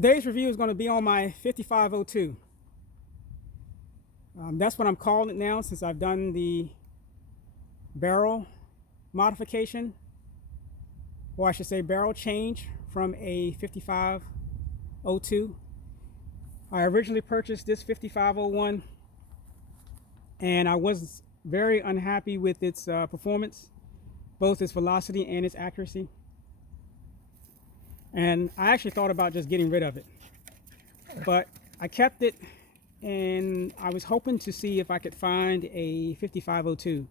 Today's review is going to be on my 5502. That's what I'm calling it now, since I've done the barrel modification, or I should say barrel change from a 5502. I originally purchased this 5501 and I was very unhappy with its performance, both its velocity and its accuracy. And I actually thought about just getting rid of it, but I kept it, and I was hoping to see if I could find a 5502,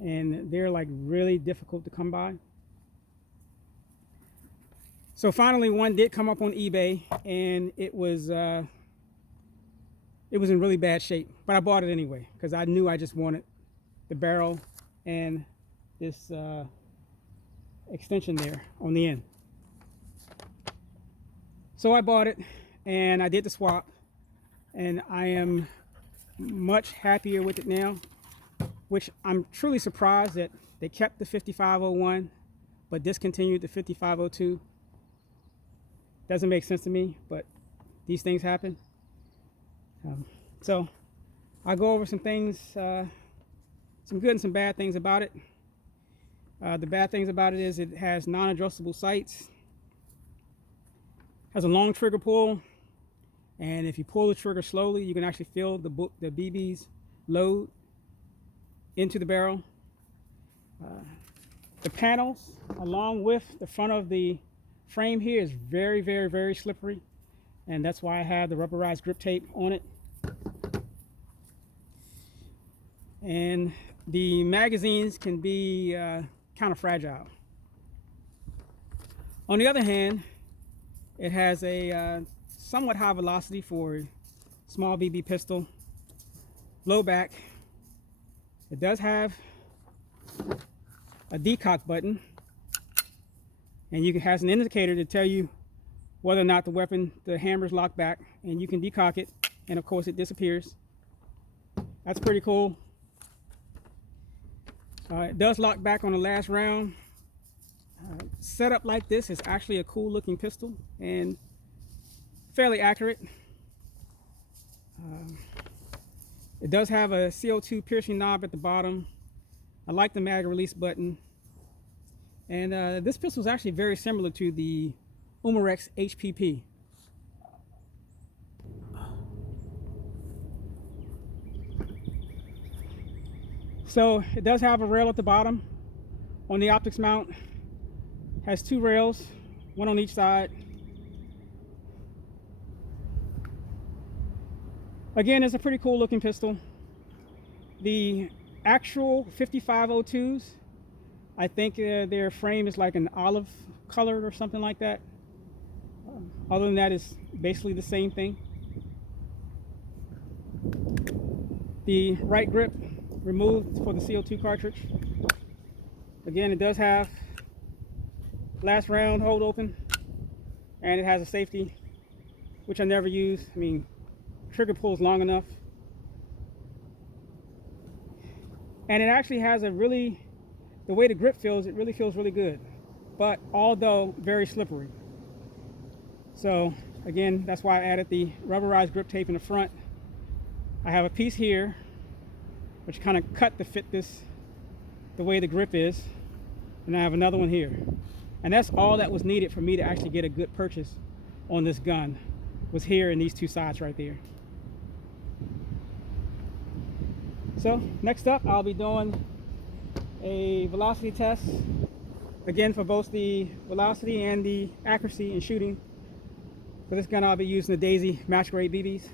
and they're like really difficult to come by. So finally one did come up on eBay, and it was in really bad shape, but I bought it anyway because I knew I just wanted the barrel and this extension there on the end. So I bought it and I did the swap, and I am much happier with it now, which I'm truly surprised that they kept the 5501 but discontinued the 5502. Doesn't make sense to me, but these things happen. So I'll go over some things, some good and some bad things about it. The bad things about it is it has non-adjustable sights, has a long trigger pull, and if you pull the trigger slowly, you can actually feel the BB's load into the barrel. The panels, along with the front of the frame here, is very, very, very slippery, and that's why I have the rubberized grip tape on it. And the magazines can be kind of fragile. On the other hand, it has a somewhat high velocity for a small BB pistol, blowback. It does have a decock button, and it has an indicator to tell you whether or not the hammer's locked back, and you can decock it, and of course it disappears. That's pretty cool. It does lock back on the last round. Set up like this is actually a cool looking pistol and fairly accurate. It does have a CO2 piercing knob at the bottom. I like the mag release button, and this pistol is actually very similar to the Umarex HPP. So it does have a rail at the bottom on the optics mount. Has two rails, one on each side. Again, it's a pretty cool looking pistol. The actual 5502s, I think their frame is like an olive colored or something like that. Other than that, it's basically the same thing. The right grip removed for the CO2 cartridge. Again, it does have last round hold open, and it has a safety, which I never use. I mean, trigger pulls long enough, and it actually has the way the grip feels, it really feels really good, but although very slippery. So again, that's why I added the rubberized grip tape in the front. I have a piece here which kind of cut to fit this the way the grip is, and I have another one here. And that's all that was needed for me to actually get a good purchase on this gun, was here in these two sides right there. So next up, I'll be doing a velocity test, again for both the velocity and the accuracy in shooting. For this gun, I'll be using the Daisy match grade BBs.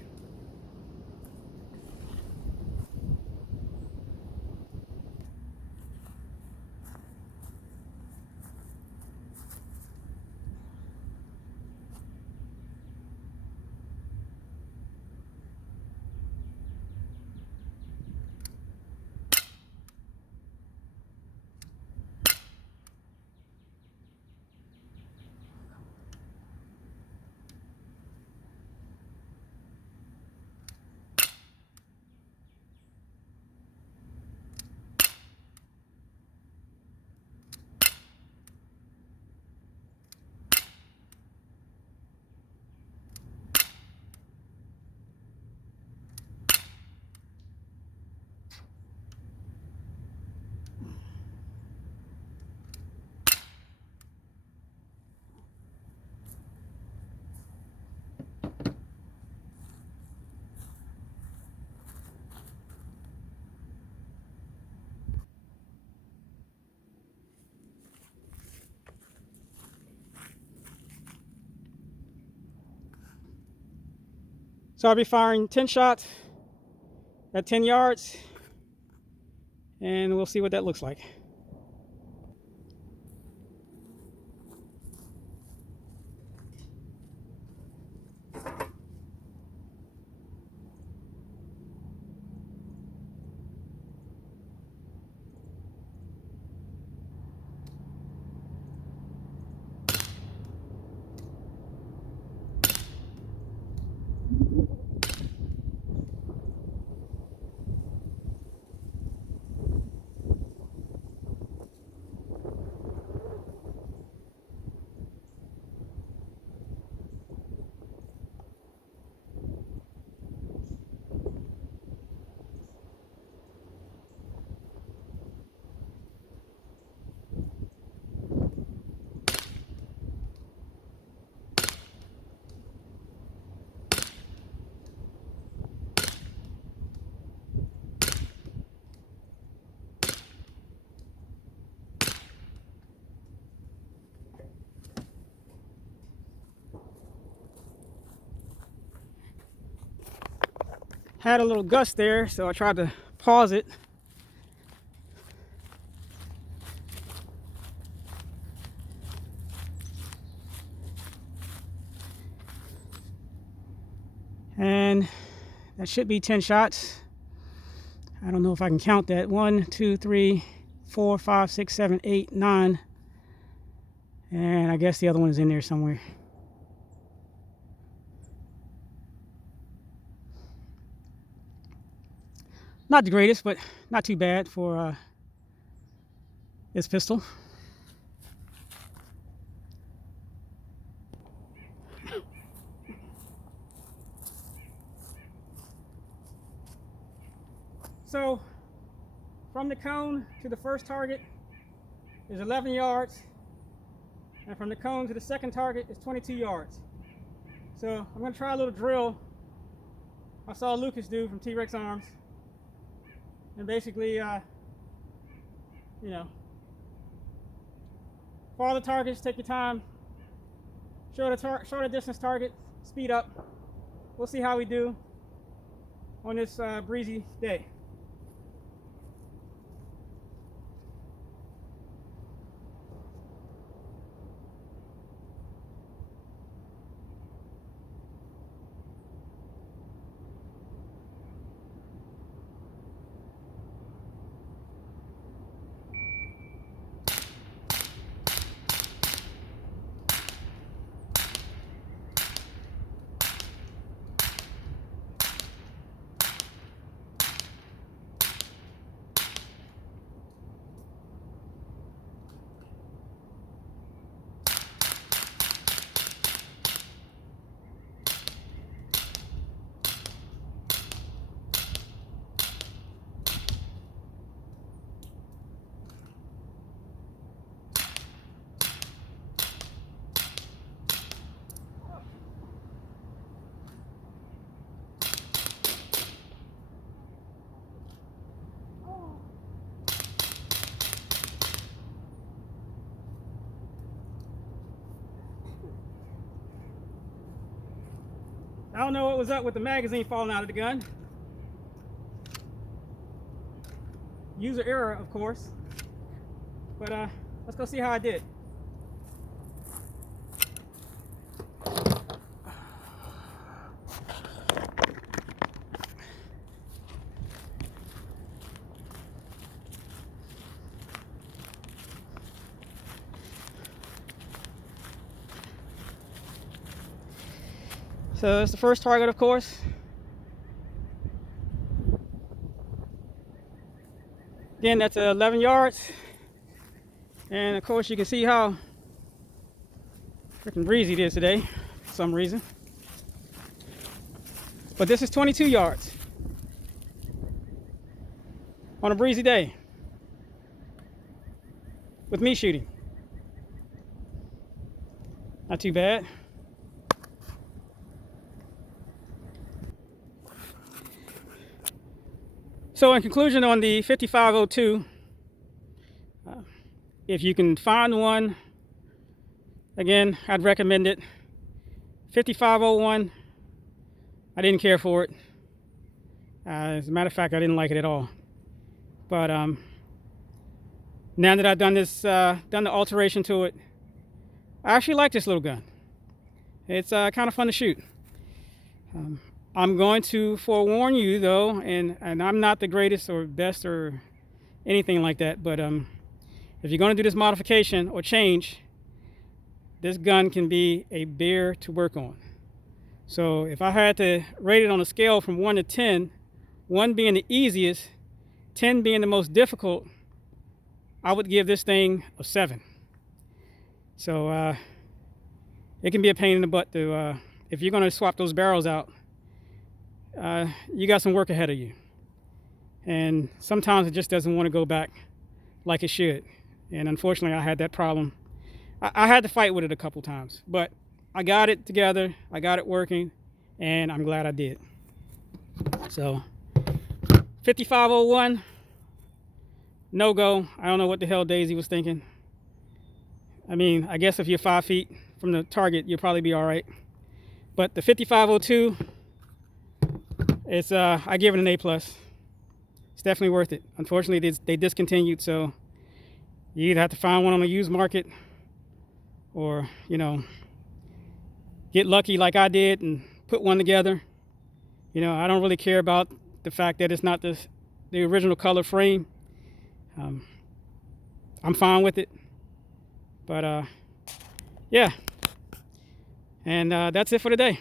So I'll be firing 10 shots at 10 yards, and we'll see what that looks like. Had a little gust there, so I tried to pause it. And that should be 10 shots. I don't know if I can count that. 1, 2, 3, 4, 5, 6, 7, 8, 9. And I guess the other one is in there somewhere. Not the greatest, but not too bad for this pistol. So from the cone to the first target is 11 yards, and from the cone to the second target is 22 yards. So I'm going to try a little drill I saw Lucas do from T-Rex Arms, and basically, for all the targets, take your time, shorter distance target, speed up. We'll see how we do on this breezy day. I don't know what was up with the magazine falling out of the gun. User error, of course. But let's go see how I did. So that's the first target, of course. Again, that's 11 yards. And of course, you can see how freaking breezy it is today for some reason. But this is 22 yards on a breezy day with me shooting. Not too bad. So in conclusion on the 5502, if you can find one, again, I'd recommend it. 5501 I didn't care for it. As a matter of fact, I didn't like it at all. But now that I've done this, done the alteration to it, I actually like this little gun. It's kind of fun to shoot. I'm going to forewarn you though, and I'm not the greatest or best or anything like that, but if you're going to do this modification or change, this gun can be a bear to work on. So if I had to rate it on a scale from 1 to 10, 1 being the easiest, 10 being the most difficult, I would give this thing a 7. So it can be a pain in the butt to, if you're going to swap those barrels out, you got some work ahead of you. And sometimes it just doesn't want to go back like it should. And unfortunately, I had that problem. I had to fight with it a couple times, but I got it together, I got it working, and I'm glad I did. So 5501, no go. I don't know what the hell Daisy was thinking. I mean, I guess if you're 5 feet from the target, you'll probably be all right. But the 5502, it's I give it an A+. It's definitely worth it. Unfortunately, they discontinued, so you either have to find one on the used market, or get lucky like I did and put one together. I don't really care about the fact that it's not the original color frame. I'm fine with it. But yeah, and that's it for today.